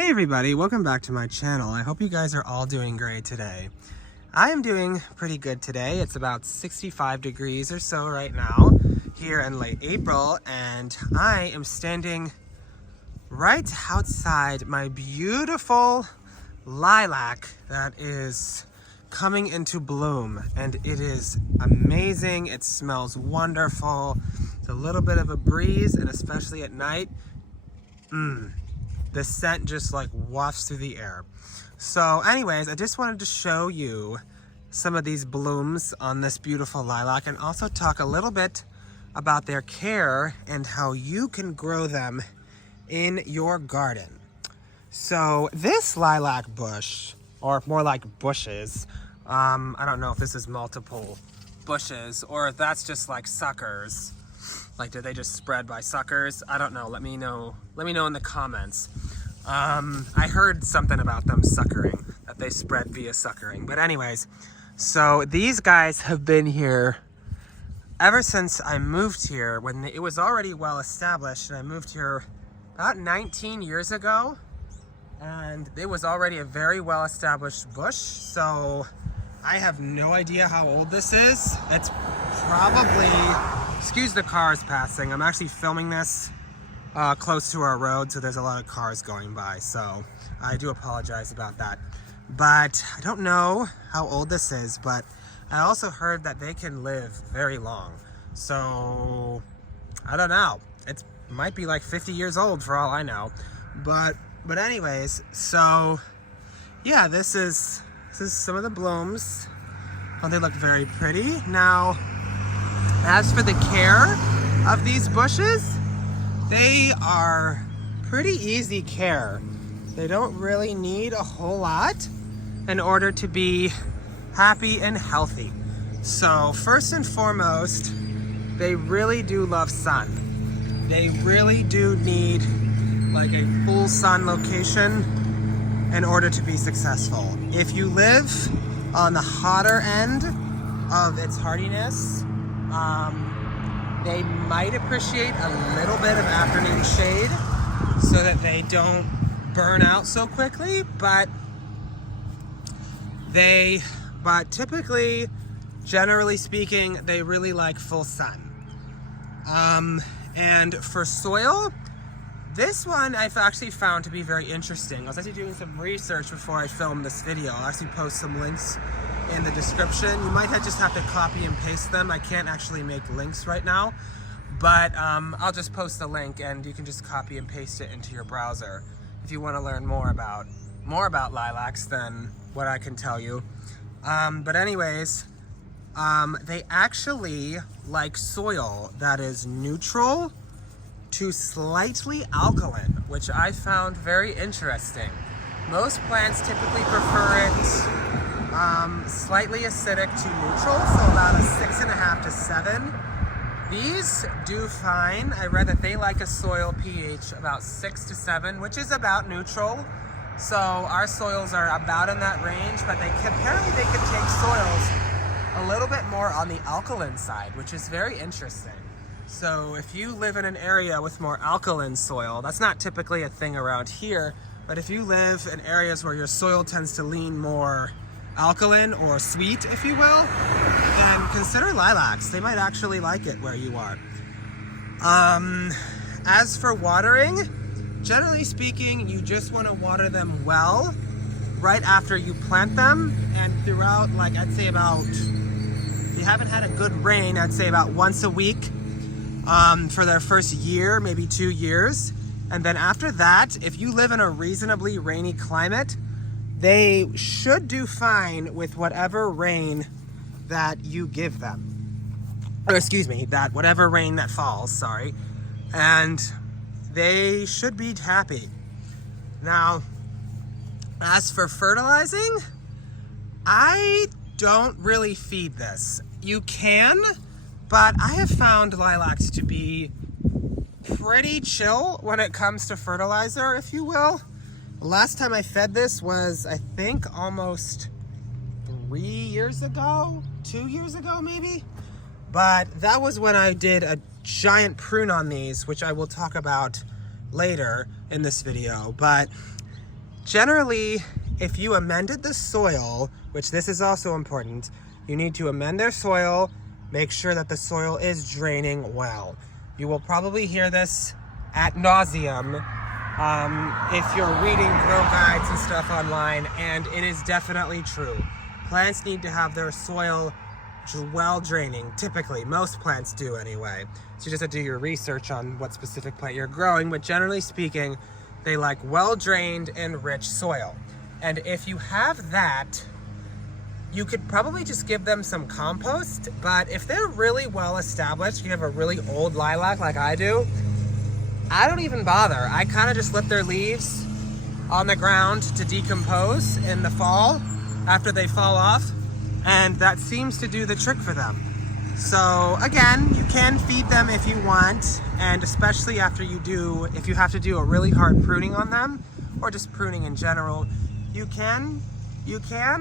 Hey everybody, welcome back to my channel. I hope you guys are all doing great today. I am doing pretty good today. It's about 65 degrees or so right now here in late April, and I am standing right outside my beautiful lilac that is coming into bloom, and it is amazing. It smells wonderful. It's a little bit of a breeze, and especially at night, the scent just like wafts through the air. So anyways, I just wanted to show you some of these blooms on this beautiful lilac and also talk a little bit about their care and how you can grow them in your garden. So this lilac bush, or more like bushes, I don't know if this is multiple bushes or if that's just like suckers. Like, did they just spread by suckers? I don't know. Let me know in the comments. I heard something about them suckering, that they spread via suckering. But anyways, so these guys have been here ever since I moved here, when it was already well established, and I moved here about 19 years ago, and it was already a very well established bush. So I have no idea how old this is. It's probably, excuse the cars passing. I'm actually filming this close to our road, so there's a lot of cars going by, so I do apologize about that. But I don't know how old this is, but I also heard that they can live very long. So I don't know. It might be like 50 years old for all I know. But anyways, so yeah, this is some of the blooms. Oh, they look very pretty. Now, as for the care of these bushes, they are pretty easy care. They don't really need a whole lot in order to be happy and healthy. So first and foremost, they really do love sun. They really do need like a full sun location in order to be successful. If you live on the hotter end of its hardiness, they might appreciate a little bit of afternoon shade so that they don't burn out so quickly, but typically, generally speaking, they really like full sun. And for soil, this one I've actually found to be very interesting. I was actually doing some research before I filmed this video. I'll actually post some links in the description. You might just have to copy and paste them. I can't actually make links right now, but I'll just post a link and you can just copy and paste it into your browser if you want to learn more about lilacs than what I can tell you. But anyways, they actually like soil that is neutral to slightly alkaline, which I found very interesting. Most plants typically prefer it slightly acidic to neutral, so about a 6.5 to 7. These do fine. I read that they like a soil pH about 6 to 7, which is about neutral. So our soils are about in that range, but apparently they can take soils a little bit more on the alkaline side, which is very interesting. So if you live in an area with more alkaline soil, that's not typically a thing around here, but if you live in areas where your soil tends to lean more alkaline or sweet, if you will, then consider lilacs. They might actually like it where you are. As for watering, generally speaking, you just want to water them well right after you plant them, and throughout, like, I'd say about, if you haven't had a good rain, I'd say about once a week for their first year, maybe 2 years. And then after that, if you live in a reasonably rainy climate, they should do fine with whatever rain that you give them. Or excuse me, whatever rain that falls, sorry. And they should be happy. Now, as for fertilizing, I don't really feed this. You can, but I have found lilacs to be pretty chill when it comes to fertilizer, if you will. Last time I fed this was, I think, almost 3 years ago, 2 years ago maybe. But that was when I did a giant prune on these, which I will talk about later in this video. But generally, if you amended the soil, which this is also important, you need to amend their soil, make sure that the soil is draining well. You will probably hear this ad nauseum if you're reading grow guides and stuff online, and it is definitely true. Plants need to have their soil well draining, typically. Most plants do anyway. So you just have to do your research on what specific plant you're growing, but generally speaking, they like well drained and rich soil. And if you have that, you could probably just give them some compost, but if they're really well established, you have a really old lilac like I do, I don't even bother. I kind of just let their leaves on the ground to decompose in the fall after they fall off, and that seems to do the trick for them. So again, you can feed them if you want, and especially after if you have to do a really hard pruning on them, or just pruning in general, you can,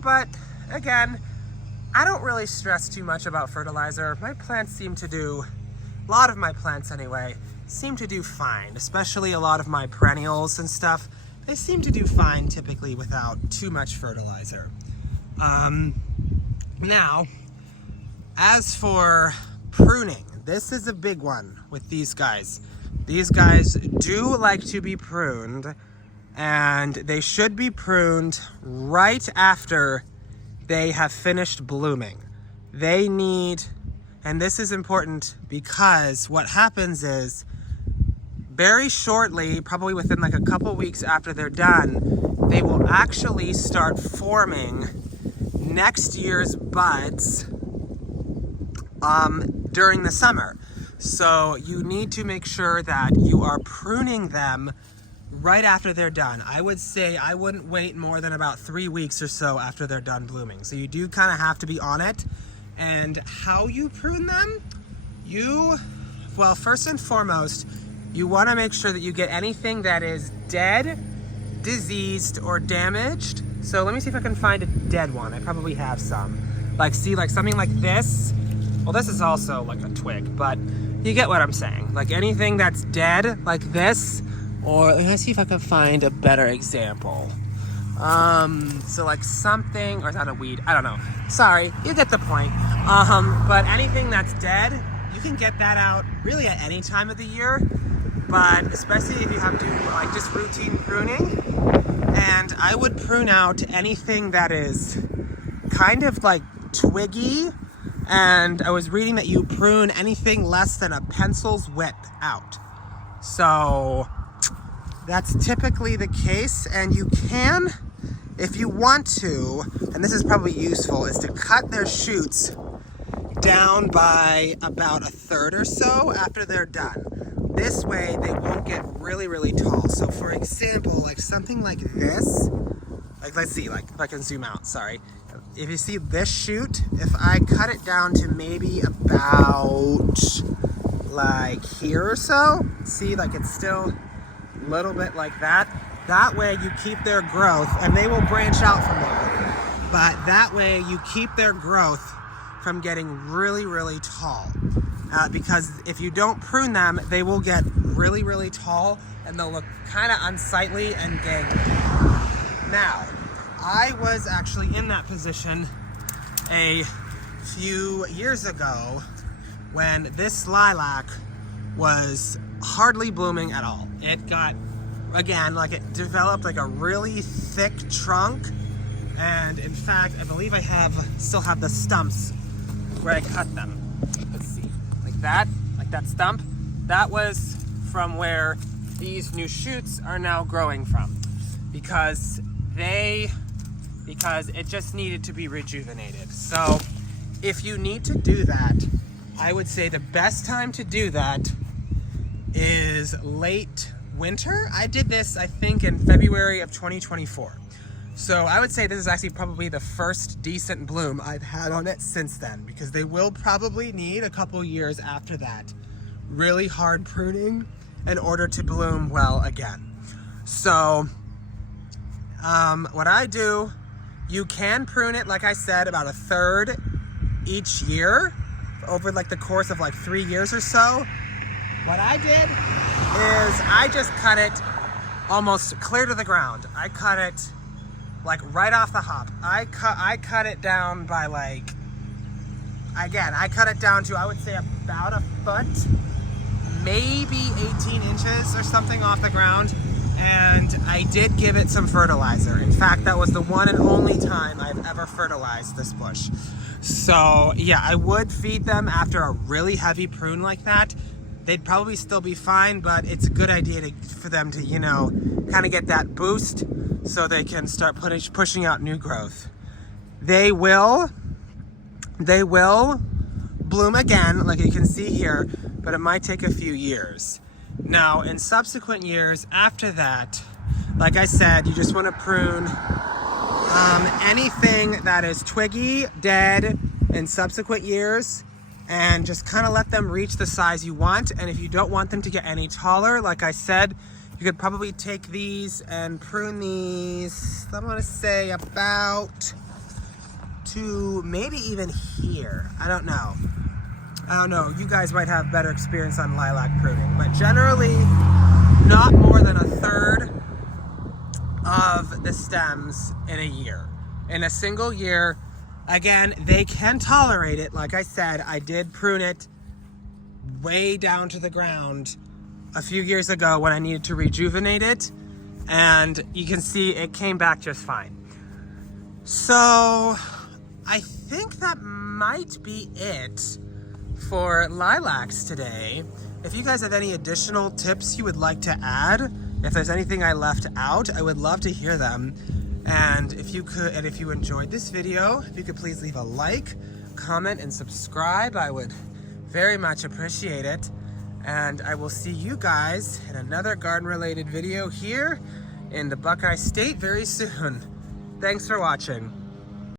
but again, I don't really stress too much about fertilizer. My plants seem to do, a lot of my plants anyway, seem to do fine, especially a lot of my perennials and stuff. They seem to do fine typically without too much fertilizer. Now, as for pruning, this is a big one with these guys. These guys do like to be pruned, and they should be pruned right after they have finished blooming. They need, and this is important because what happens is very shortly, probably within like a couple weeks after they're done, they will actually start forming next year's buds during the summer. So you need to make sure that you are pruning them right after they're done. I would say I wouldn't wait more than about 3 weeks or so after they're done blooming. So you do kind of have to be on it. And how you prune them, well, first and foremost, you want to make sure that you get anything that is dead, diseased, or damaged. So let me see if I can find a dead one. I probably have some. Like, see, like something like this. Well, this is also like a twig, but you get what I'm saying. Like anything that's dead, like this, or let me see if I can find a better example. So like something, or is that a weed? I don't know. Sorry, you get the point. But anything that's dead, you can get that out really at any time of the year, but especially if you have to like just routine pruning. And I would prune out anything that is kind of like twiggy, and I was reading that you prune anything less than a pencil's width out. So that's typically the case, and you can, if you want to, and this is probably useful, is to cut their shoots down by about 1/3 or so after they're done. This way they won't get really, really tall. So for example, like something like this, like let's see, like if I can zoom out, sorry. If you see this shoot, if I cut it down to maybe about like here or so, see, like it's still a little bit like that. That way you keep their growth, and they will branch out from there. But that way you keep their growth from getting really, really tall. Because if you don't prune them, they will get really, really tall, and they'll look kind of unsightly and gangly. Now, I was actually in that position a few years ago when this lilac was hardly blooming at all. It got, again, like it developed like a really thick trunk, and in fact, I believe I still have the stumps where I cut them. Let's see, like that stump, that was from where these new shoots are now growing from, because it just needed to be rejuvenated. So if you need to do that, I would say the best time to do that is late winter. I did this, I think, in February of 2024. So I would say this is actually probably the first decent bloom I've had on it since then, because they will probably need a couple years after that really hard pruning in order to bloom well again. So what I do, you can prune it, like I said, about 1/3 each year over like the course of like 3 years or so. What I did is I just cut it almost clear to the ground. I cut it like right off the hop. I cut it down by like, again, I cut it down to, I would say, about a foot, maybe 18 inches or something off the ground. And I did give it some fertilizer. In fact, that was the one and only time I've ever fertilized this bush. So yeah, I would feed them after a really heavy prune like that. They'd probably still be fine, but it's a good idea for them to, you know, kind of get that boost so they can start pushing out new growth. They will bloom again, like you can see here, but it might take a few years. Now, in subsequent years after that, like I said, you just want to prune anything that is twiggy, dead in subsequent years, and just kind of let them reach the size you want. And if you don't want them to get any taller, like I said, you could probably take these and prune these, I'm gonna say about to maybe even here. I don't know. You guys might have better experience on lilac pruning, but generally not more than a third of the stems in a year. In a single year, again, they can tolerate it. Like I said, I did prune it way down to the ground a few years ago when I needed to rejuvenate it, and you can see it came back just fine. So I think that might be it for lilacs today. If you guys have any additional tips you would like to add, if there's anything I left out, I would love to hear them. And if you enjoyed this video, if you could please leave a like, comment, and subscribe, I would very much appreciate it. And I will see you guys in another garden-related video here in the Buckeye State very soon. Thanks for watching.